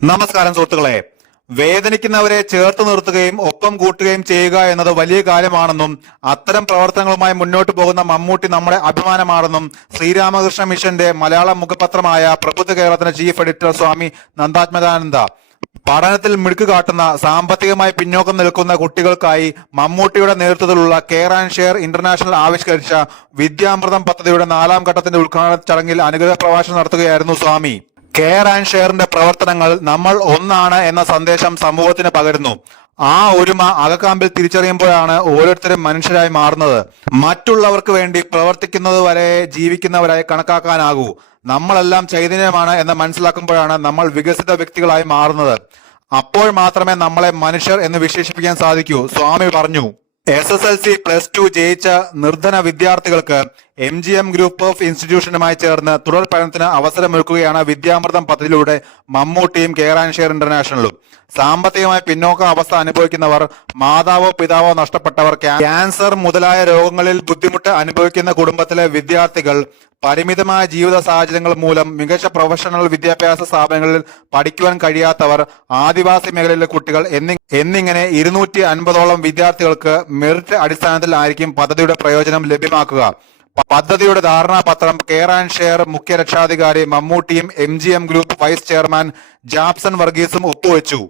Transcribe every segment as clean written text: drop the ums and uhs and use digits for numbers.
നമസ്കാരം സുഹൃത്തുക്കളെ, വേദനിക്കുന്നവരെ ചേർത്ത് നിർത്തുകയും ഒപ്പം കൂട്ടുകയും ചെയ്യുക എന്നത് വലിയ കാര്യമാണെന്നും അത്തരം പ്രവർത്തനങ്ങളുമായി മുന്നോട്ട് പോകുന്ന മമ്മൂട്ടി നമ്മുടെ അഭിമാനമാണെന്നും ശ്രീരാമകൃഷ്ണ മിഷന്റെ മലയാളം മുഖപത്രമായ പ്രബുദ്ധ കേരളത്തിന്റെ ചീഫ് എഡിറ്റർ സ്വാമി നന്ദാത്മകാനന്ദ പഠനത്തിൽ മിടുക്ക് കാട്ടുന്ന സാമ്പത്തികമായി പിന്നോക്കം നിൽക്കുന്ന കുട്ടികൾക്കായി മമ്മൂട്ടിയുടെ നേതൃത്വത്തിലുള്ള കെയർ ആൻഡ് ഷെയർ ഇന്റർനാഷണൽ ആവിഷ്കരിച്ച വിദ്യാമൃതം പദ്ധതിയുടെ 4ാം ഘട്ടത്തിന്റെ ഉദ്ഘാടന ചടങ്ങിൽ അനുഗ്രഹ പ്രഭാഷണം നടത്തുകയായിരുന്നു സ്വാമി. കെയർ ആൻഡ് ഷെയറിന്റെ പ്രവർത്തനങ്ങൾ നമ്മൾ ഒന്നാണ് എന്ന സന്ദേശം സമൂഹത്തിന് പകരുന്നു. ആ ഒരുമ അകക്കാമ്പിൽ തിരിച്ചറിയുമ്പോഴാണ് ഓരോരുത്തരും മനുഷ്യരായി മാറുന്നത്. മറ്റുള്ളവർക്ക് വേണ്ടി പ്രവർത്തിക്കുന്നത് വരെ ജീവിക്കുന്നവരായി കണക്കാക്കാനാകൂ. നമ്മളെല്ലാം ചൈതന്യമാണ് എന്ന് മനസ്സിലാക്കുമ്പോഴാണ് നമ്മൾ വികസിത വ്യക്തികളായി മാറുന്നത്. അപ്പോൾ മാത്രമേ നമ്മളെ മനുഷ്യർ എന്ന് വിശേഷിപ്പിക്കാൻ സാധിക്കൂ, സ്വാമി പറഞ്ഞു. SSLC +2 ജയിച്ച നിർധന വിദ്യാർത്ഥികൾക്ക് MGM ഗ്രൂപ്പ് ഓഫ് ഇൻസ്റ്റിറ്റ്യൂഷനുമായി ചേർന്ന് തുടർ പഠനത്തിന് അവസരമൊരുക്കുകയാണ് വിദ്യാമൃതം പദ്ധതിയിലൂടെ മമ്മൂട്ടിയും കെയർ ആൻഡ് ഷെയർ ഇന്റർനാഷണലും. സാമ്പത്തികമായി പിന്നോക്ക അവസ്ഥ അനുഭവിക്കുന്നവർ, മാതാവോ പിതാവോ നഷ്ടപ്പെട്ടവർ, ക്യാൻസർ മുതലായ രോഗങ്ങളിൽ ബുദ്ധിമുട്ട് അനുഭവിക്കുന്ന കുടുംബത്തിലെ വിദ്യാർത്ഥികൾ, പരിമിതമായ ജീവിത സാഹചര്യങ്ങൾ മൂലം മികച്ച പ്രൊഫഷണൽ വിദ്യാഭ്യാസ സ്ഥാപനങ്ങളിൽ പഠിക്കുവാൻ കഴിയാത്തവർ, ആദിവാസി മേഖലയിലെ കുട്ടികൾ എന്നിങ്ങനെ 250ഓളം വിദ്യാർത്ഥികൾക്ക് മെറിറ്റ് അടിസ്ഥാനത്തിലായിരിക്കും പദ്ധതിയുടെ പ്രയോജനം ലഭ്യമാക്കുക. പദ്ധതിയുടെ ധാരണാപത്രം കെയർ ആൻഡ് ഷെയർ മുഖ്യ രക്ഷാധികാരി മമ്മൂട്ടിയും MGM ഗ്രൂപ്പ് വൈസ് ചെയർമാൻ ജാപ്സൺ വർഗീസും ഒപ്പുവെച്ചു.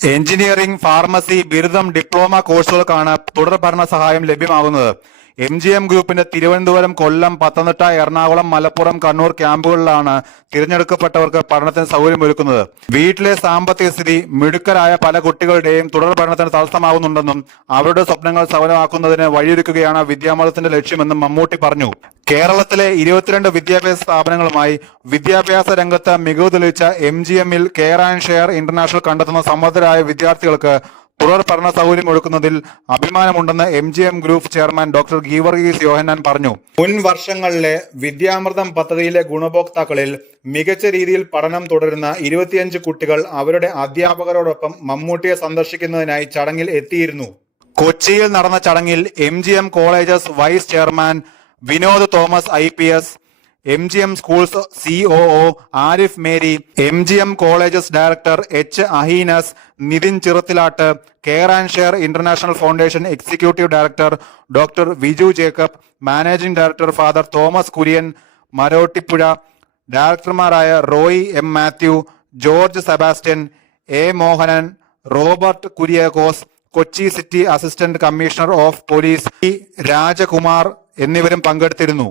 എഞ്ചിനീയറിംഗ്, ഫാർമസി, ബിരുദം, ഡിപ്ലോമ കോഴ്സുകൾക്കാണ് തുടർ പഠന സഹായം ലഭ്യമാകുന്നത്. MGM ഗ്രൂപ്പിന്റെ തിരുവനന്തപുരം, കൊല്ലം, പത്തനംതിട്ട, എറണാകുളം, മലപ്പുറം, കണ്ണൂർ ക്യാമ്പുകളിലാണ് തിരഞ്ഞെടുക്കപ്പെട്ടവർക്ക് പഠനത്തിന് സൗകര്യമൊരുക്കുന്നത്. വീട്ടിലെ സാമ്പത്തിക സ്ഥിതി മിടുക്കരായ പല കുട്ടികളുടെയും തുടർ പഠനത്തിന് തടസ്സമാകുന്നുണ്ടെന്നും അവരുടെ സ്വപ്നങ്ങൾ സഫലമാക്കുന്നതിന് വഴിയൊരുക്കുകയാണ് വിദ്യാമൃതത്തിന്റെ ലക്ഷ്യമെന്നും മമ്മൂട്ടി പറഞ്ഞു. കേരളത്തിലെ 22 വിദ്യാഭ്യാസ സ്ഥാപനങ്ങളുമായി വിദ്യാഭ്യാസ രംഗത്ത് മികവ് തെളിയിച്ച MGMൽ കെയർ ആൻഡ് ഷെയർ ഇന്റർനാഷണൽ കണ്ടെത്തുന്ന സമ്മതരായ വിദ്യാർത്ഥികൾക്ക് തുടർ പഠന സൗകര്യം ഒരുക്കുന്നതിൽ അഭിമാനമുണ്ടെന്ന് MGM group chairman doctor Geevarghese Yohannan പറഞ്ഞു. മുൻ വർഷങ്ങളിലെ വിദ്യാമൃതം പദ്ധതിയിലെ ഗുണഭോക്താക്കളിൽ മികച്ച രീതിയിൽ പഠനം തുടരുന്ന 25 കുട്ടികൾ അവരുടെ അധ്യാപകരോടൊപ്പം മമ്മൂട്ടിയെ സന്ദർശിക്കുന്നതിനായി ചടങ്ങിൽ എത്തിയിരുന്നു. കൊച്ചിയിൽ നടന്ന ചടങ്ങിൽ MGM colleges vice chairman Vinod Thomas IPS, MGM schools COO Arif Mary, MGM colleges director H Aheenas, Nithin Chirathilattu, care and share international foundation executive director doctor Viju Jacob, managing director father Thomas Kurian, Marottipuzha, ഡയറക്ടർമാരായ Roy M Mathew, George Sebastian, A Mohanan, Robert Kuriakose, Kochi city assistant commissioner of police Rajakumar എന്നിവരും പങ്കെടുത്തിരുന്നു.